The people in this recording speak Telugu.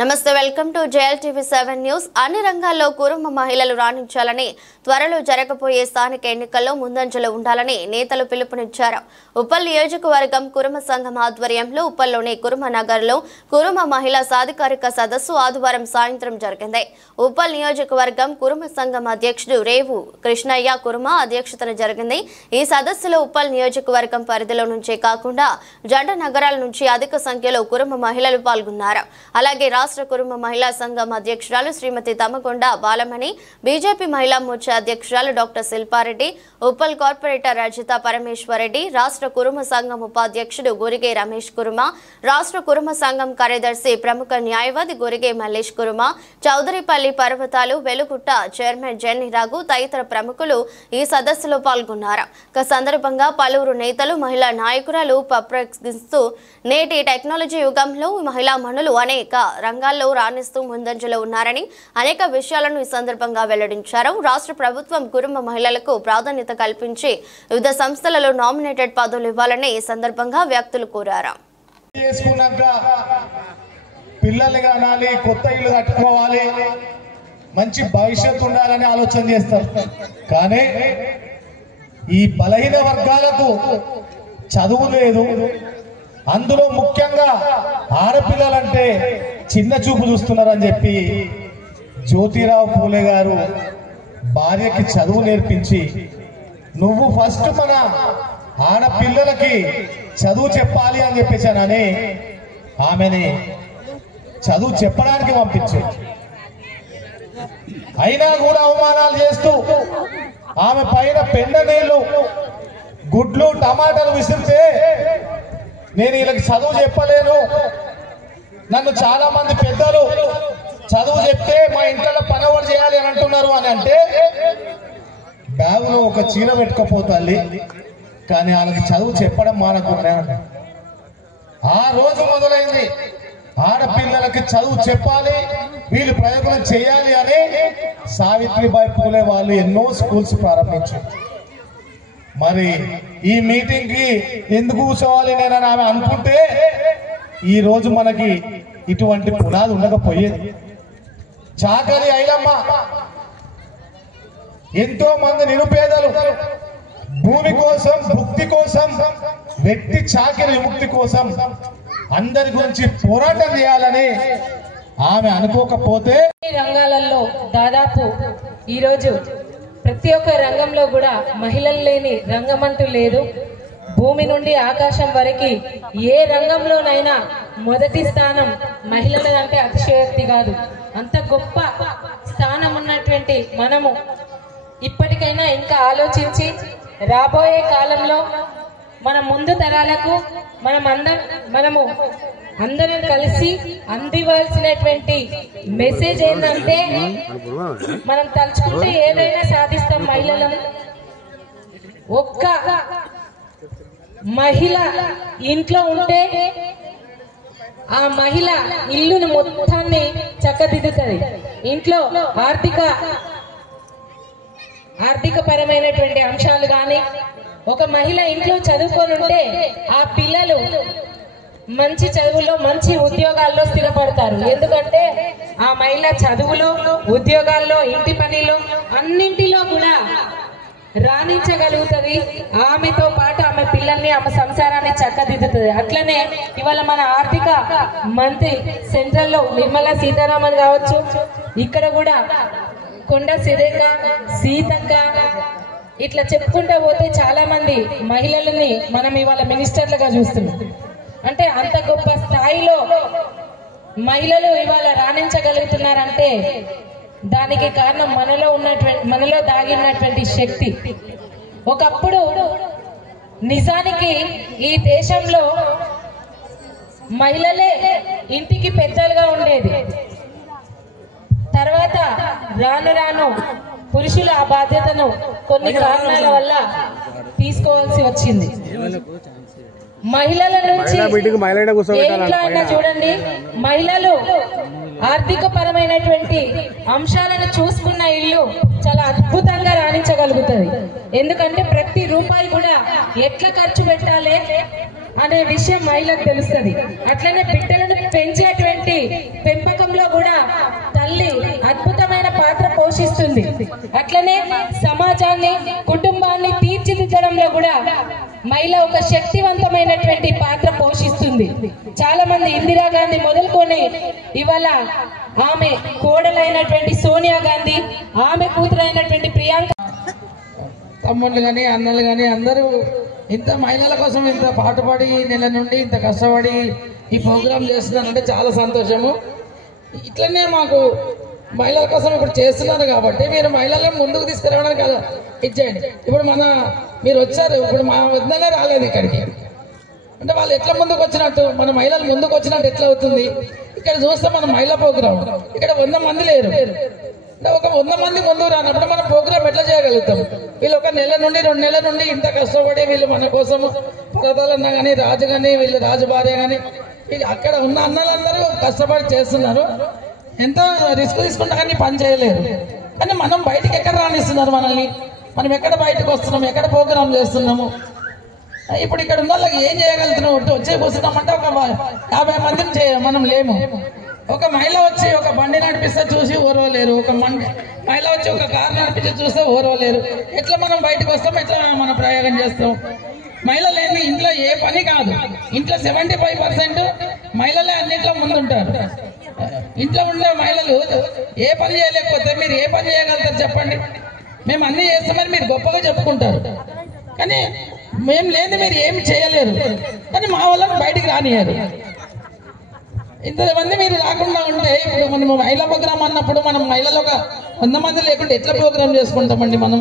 నమస్తే వెల్కమ్ టు JLTV7 న్యూస్. అన్ని రంగాల్లో కురుమ మహిళలు రాణించాలని, త్వరలో జరగబోయే స్థానిక ఎన్నికల్లో ముందంజలో ఉండాలని నేతలు పిలుపునిచ్చారు. ఉప్పల్ నియోజకవర్గం కురుమ సంఘం ఆధ్వర్యంలో ఉప్పల్లోని కురుమ నగర్లో కురుమ మహిళా సాధికారిక సదస్సు ఆదివారం సాయంత్రం జరిగింది. ఉప్పల్ నియోజకవర్గం కురుమ సంఘం అధ్యక్షుడు రేవు కృష్ణయ్య కురుమ అధ్యక్షతన జరిగింది. ఈ సదస్సులో ఉప్పల్ నియోజకవర్గం పరిధిలో నుంచే కాకుండా జంట నగరాల నుంచి అధిక సంఖ్యలో కురుమ మహిళలు పాల్గొన్నారు. అలాగే రాష్ట్ర కురుమ మహిళా సంఘం అధ్యక్షురాలు శ్రీమతి తమకొండ బాలమణి, బీజేపీ మహిళా మోర్చా అధ్యక్షురాలు డాక్టర్ శిల్పారెడ్డి, ఉప్పల్ కార్పొరేటర్ రజిత పరమేశ్వరరెడ్డి, రాష్ట్ర కురుమ సంఘం ఉపాధ్యక్షుడు గొరిగే రమేష్ కురుమ, రాష్ట్ర కురుమ సంఘం కార్యదర్శి ప్రముఖ న్యాయవాది గొరిగే మల్లేష్ కురుమ, చౌదరిపల్లి పర్వతాలు వెలుగుట్ట చైర్మన్ జెన్నీ రాఘు తదితర ప్రముఖులు ఈ సదస్సులో పాల్గొన్నారు. ఈ సందర్భంగా పలువురు నేతలు, మహిళా నాయకురాలు ప్రసంగిస్తూ నేటి టెక్నాలజీ యుగంలో మహిళా మనులు అనేక రంగాల్లో రాణిస్తూ ముందంజలో ఉన్నారని అనేక విషయాలను ఈ సందర్భంగా వెల్లడించారు. రాష్ట్ర ప్రభుత్వం కురుమ మహిళలకు ప్రాధాన్యత కల్పించి వివిధ సంస్థలలో నామినేటెడ్ పదవులు ఇవ్వాలని ఈ సందర్భంగా వ్యక్తులు కోరారు. పిల్లలు కానాలి, కొత్త ఇల్లు కట్టుకోవాలి, మంచి భవిష్యత్తు ఉండాలని ఆలోచన చేస్తారు. కానీ ఈ బలహీన వర్గాలకు చదువు లేదు. అందులో ముఖ్యంగా ఆడపిల్లలంటే చిన్న చూపు చూస్తున్నారని చెప్పి జ్యోతిరావు పూలే గారు భార్యకి చదువు నేర్పించి, నువ్వు ఫస్ట్ మన ఆడపిల్లలకి చదువు చెప్పాలి అని చెప్పేశానని ఆమెని చదువు చెప్పడానికి పంపించాడు. అయినా కూడా అవమానాలు చేస్తూ ఆమె పైన పెండ నీళ్లు, గుడ్లు, టమాటాలు విసిరితే నేను వీళ్ళకి చదువు చెప్పలేను, నన్ను చాలా మంది పెద్దలు చదువు చెప్తే మా ఇంట్లో పని ఎవరు చేయాలి అని అంటున్నారు అని అంటే, బ్యాగులో ఒక చీర పెట్టుకోపోతాలి కానీ వాళ్ళకి చదువు చెప్పడం మానకుండా. ఆ రోజు మొదలైంది ఆడపిల్లలకి చదువు చెప్పాలి, వీళ్ళు ప్రయోగం చేయాలి అని సావిత్రిబాయి పూలే వాళ్ళు ఎన్నో స్కూల్స్ ప్రారంభించారు. మరి ఈ మీటింగ్ కి ఎందుకు కూర్చోవాలి నేను ఆమె అనుకుంటే ఈ రోజు మనకి ఇటువంటి పునాది ఉండకపోయేది. చాకలి ఐలమ్మ, ఎంతో మంది నిరుపేదలు భూమి కోసం, భుక్తి కోసం, వ్యక్తి చాకలి విముక్తి కోసం అందరి గురించి పోరాటం చేయాలని ఆమె అనుకోకపోతే రంగాలలో దాదాపు ఈరోజు ప్రతి ఒక్క రంగంలో కూడా మహిళలు లేని రంగం అంటూ లేదు. భూమి నుండి ఆకాశం వరకు ఏ రంగంలోనైనా మొదటి స్థానం మహిళలదంటే అతిశయోక్తి కాదు. అంత గొప్ప స్థానం ఉన్నటువంటి మనము ఇప్పటికైనా ఇంకా ఆలోచించి రాబోయే కాలంలో మన ముందు తరాలకు మనము అందరం కలిసి అందివ్వాల్సినటువంటి మెసేజ్ ఏంటంటే, మనం తలుచుకుంటే ఏదైనా సాధిస్తాం. మహిళలను ఒక్క మహిళ ఇంట్లో ఉంటే ఆ మహిళ ఇల్లును మొత్తాన్ని చక్కదిద్దుతుంది. ఇంట్లో ఆర్థిక పరమైనటువంటి అంశాలు కానీ, ఒక మహిళ ఇంట్లో చదువుకొని ఉంటే ఆ పిల్లలు మంచి చదువులో, మంచి ఉద్యోగాల్లో స్థిరపడతారు. ఎందుకంటే ఆ మహిళ చదువులో, ఉద్యోగాల్లో, ఇంటి పనిలో అన్నింటిలో కూడా రాణించగలుగుతుంది. ఆమెతో పాటు ఆమె పిల్లల్ని, ఆమె సంసారాన్ని చక్కదిద్దుతుంది. అట్లనే ఇవాళ మన ఆర్థిక మంత్రి సెంట్రల్లో నిర్మలా సీతారామన్ కావచ్చు, ఇక్కడ కూడా కొండ సురేఖ, సీతక్క, ఇట్లా చెప్పుకుంటూ పోతే చాలా మంది మహిళలని మనం ఇవాళ మినిస్టర్లుగా చూస్తున్నాం. అంటే అంత గొప్ప స్థాయిలో మహిళలు ఇవాళ రాణించగలుగుతున్నారంటే దానికి కారణం మనలో దాగినటువంటి శక్తి. ఒకప్పుడు నిజానికి ఈ దేశంలో మహిళలే ఇంటికి పెద్దలుగా ఉండేది. తర్వాత రాను రాను పురుషులు ఆ బాధ్యతను కొన్ని కారణాల వల్ల తీసుకోవాల్సి వచ్చింది. మహిళల నుంచి చూడండి, మహిళలు ఆర్థిక పరమైనటువంటి అంశాలను చూసుకున్న ఇల్లు చాలా అద్భుతంగా రాణించగలుగుతుంది. ఎందుకంటే ప్రతి రూపాయి కూడా ఎట్లా ఖర్చు పెట్టాలి అనే విషయం మహిళకు తెలుస్తుంది. అట్లనే బిడ్డలను పెంచేటువంటి పెంపకం చేస్తుంది. అట్లనే సమాజాన్ని, కుటుంబాన్ని తీర్చిదిద్దడంలో కూడా మహిళ ఒక శక్తివంతమైనటువంటి పాత్ర పోషిస్తుంది. చాలా మంది ఇందిరాగాంధీ మొదలుకొని ఇవాళ ఆమె కోడలైనటువంటి సోనియా గాంధీ, ఆమె కూతురైనటువంటి ప్రియాంక, తమ్ముళ్ళు కానీ అన్నలు కానీ అందరూ ఇంత మహిళల కోసం ఇంత పాటుపడి నెల నుండి ఇంత కష్టపడి ఈ ప్రోగ్రాం చేస్తున్నారంటే చాలా సంతోషము. ఇట్లనే మాకు మహిళల కోసం ఇప్పుడు చేస్తున్నారు కాబట్టి మీరు మహిళలను ముందుకు తీసుకురావడానికి ఇచ్చేయండి. ఇప్పుడు మీరు వచ్చారు, ఇప్పుడు మా వద్దనే రాలేదు ఇక్కడికి అంటే వాళ్ళు ఎట్లా ముందుకు వచ్చినట్టు, మన మహిళలు ముందుకు వచ్చినట్టు ఎట్లా అవుతుంది? ఇక్కడ చూస్తే మన మహిళా ప్రోగ్రాం ఇక్కడ 100 మంది లేరు. ఒక 100 మంది ముందుకు రానప్పుడు మనం ప్రోగ్రామ్ ఎట్లా చేయగలుగుతాం? వీళ్ళు ఒక నెల నుండి 2 నెలల నుండి ఇంత కష్టపడి వీళ్ళు మన కోసం పర్వతాలన్న కానీ, రాజు కానీ, వీళ్ళు రాజు భార్య కానీ, వీళ్ళు అక్కడ ఉన్న అన్నలందరూ కష్టపడి చేస్తున్నారు. ఎంతో రిస్క్ తీసుకుంటా కానీ పని చేయలేరు. కానీ మనం బయటకు ఎక్కడ రానిస్తున్నారు మనల్ని? మనం ఎక్కడ బయటకు వస్తున్నాము, ఎక్కడ ప్రోగ్రామ్ చేస్తున్నాము? ఇప్పుడు ఇక్కడ ఉన్న వాళ్ళకి ఏం చేయగలుగుతున్నాం? వచ్చే కూర్చున్నామంటే ఒక 50 మందిని మనం లేము. ఒక మహిళ వచ్చి ఒక బండి నడిపిస్తే చూసి ఓర్వలేరు, ఒక మహిళ వచ్చి ఒక కారు నడిపిస్తే చూస్తే ఓర్వలేరు. ఎట్లా మనం బయటకు వస్తాం, ఎట్లా మనం ప్రయోగం చేస్తాం? మహిళ లేని ఇంట్లో ఏ పని కాదు. ఇంట్లో 75% మహిళలే అన్నింటిలో ముందుంటారు. ఇంట్లో ఉండే మహిళలు ఏ పని చేయలేకపోతే మీరు ఏ పని చేయగలుగుతారు చెప్పండి? మేము అన్ని చేస్తామని మీరు గొప్పగా చెప్పుకుంటారు, కానీ మేము లేని మీరు ఏమి చేయలేరు. కానీ మా వాళ్ళని బయటికి రానియారు. ఇంతమంది మీరు రాకుండా ఉంటే ఇప్పుడు మనం మహిళా ప్రోగ్రామ్ అన్నప్పుడు మనం మహిళలు ఒక 100 మంది లేకుంటే ఎట్లా ప్రోగ్రామ్ చేసుకుంటామండి మనం?